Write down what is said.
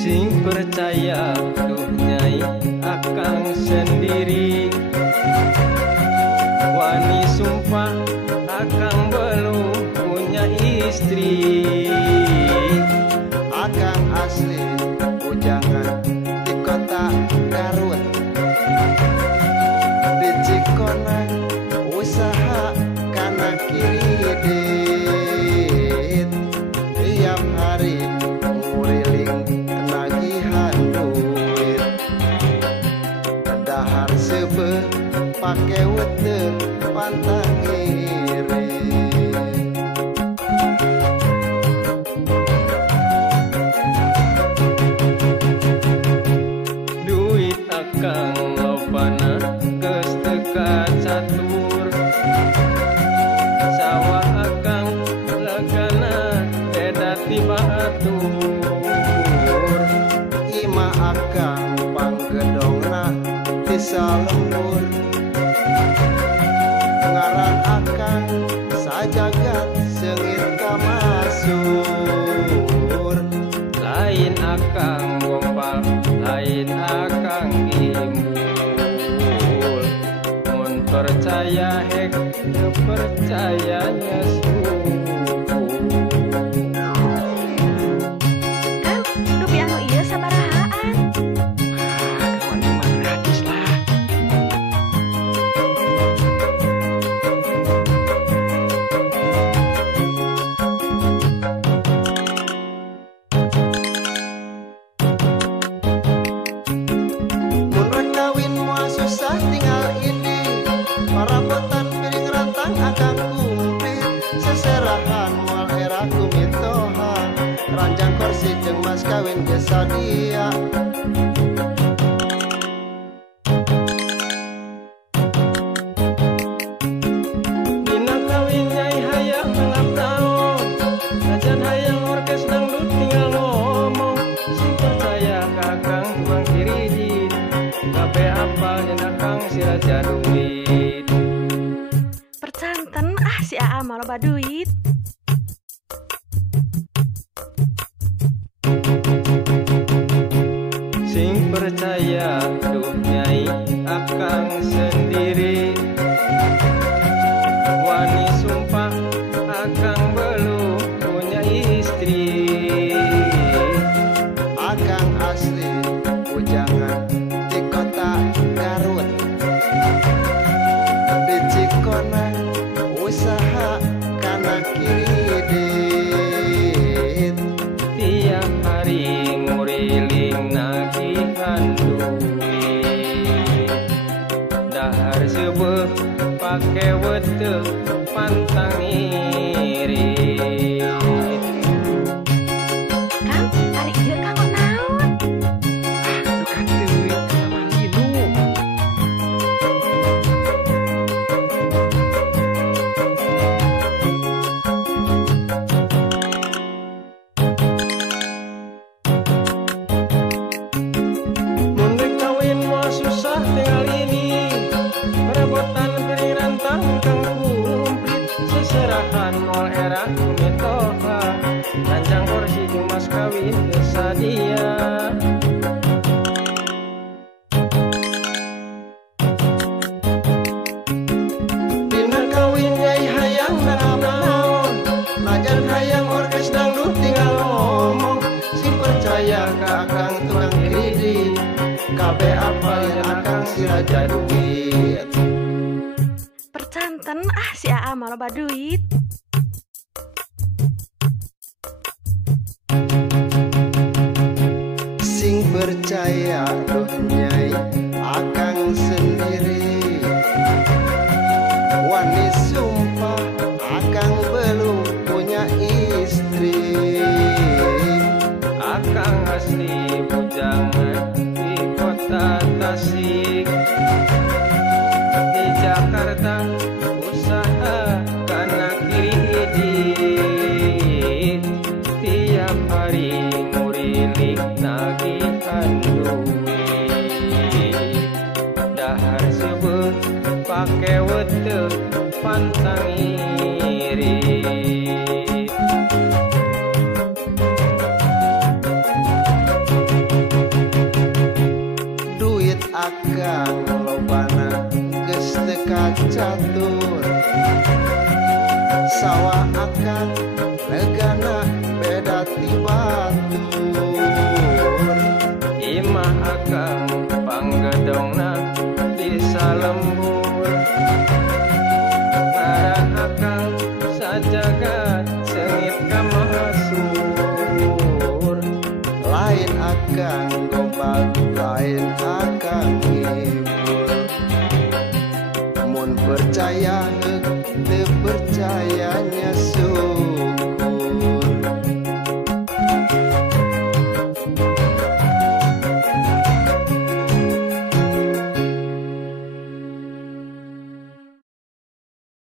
Sing percaya tuh nyai akang sendiri, wani sumpah akang belum punya istri. Akang asli bujangan di kota Garut, di Cikona usaha kana kiridit, tiap hari nguriling nagihan duit, dahar sebe pake weteng pantang iri. Duit akang lobana geus teu catur, sawah akang legana beda ti batur. Ima akang panggedongna di salembur, ngaran akang sajagat seungit kamasur. Lain akang gombal, lain akang timbul. Mun percaya hek, teu percayanya suku. Kang, rupiah nu ieu sabarahaan? Cuma gratis lah. Mun rek kawin moal susah tinggal ini, parabotan piring rantang akang kumplit, seserahan moal era kumitoha, ranjang kursi jeung mas kawin geus sadia. Dina kawin nyai hayang ngalap taon, najan hayang orkes dangdut tinggal ngomong. Sing percaya kakang tukang kiridit, kabeh apal yen akang si raja duit. Percanten si Aa mah loba duit. Sing percaya tuh nyai akang sendiri, wani sumpah akang belum punya istri. Akang asli bujangan di kota Garut, di Cikona usaha kana kiridit, Tiap hari nguriling nagihan duit, dahar seubeuh pake weteu pantang irit. Kang, ari ieu kanggo naon? bukan duit sama linu. Mun rek kawin moal susah tinggal ini, perebutan piring rantang kang kumplit, seserahan moal era kumitoha, ranjang kursi jeung mas kawin geus sadia. Dina kawin nyai hayang naon, najan hayang orkes dangdut tinggal ngomong. Sing percaya ka akang tukang kiridit, kabeh apal yen akang si raja duit. Percanten si Aa mah loba duit. Sing percaya doh nyai akang sendiri, wani sumpah akang belum punya istri. Akang asli bujangan di kota Tasik, di Jakarta usaha kana kiridit, tiap hari nguriling nagihan pantang iri. Duit akan lobana geus teu kacat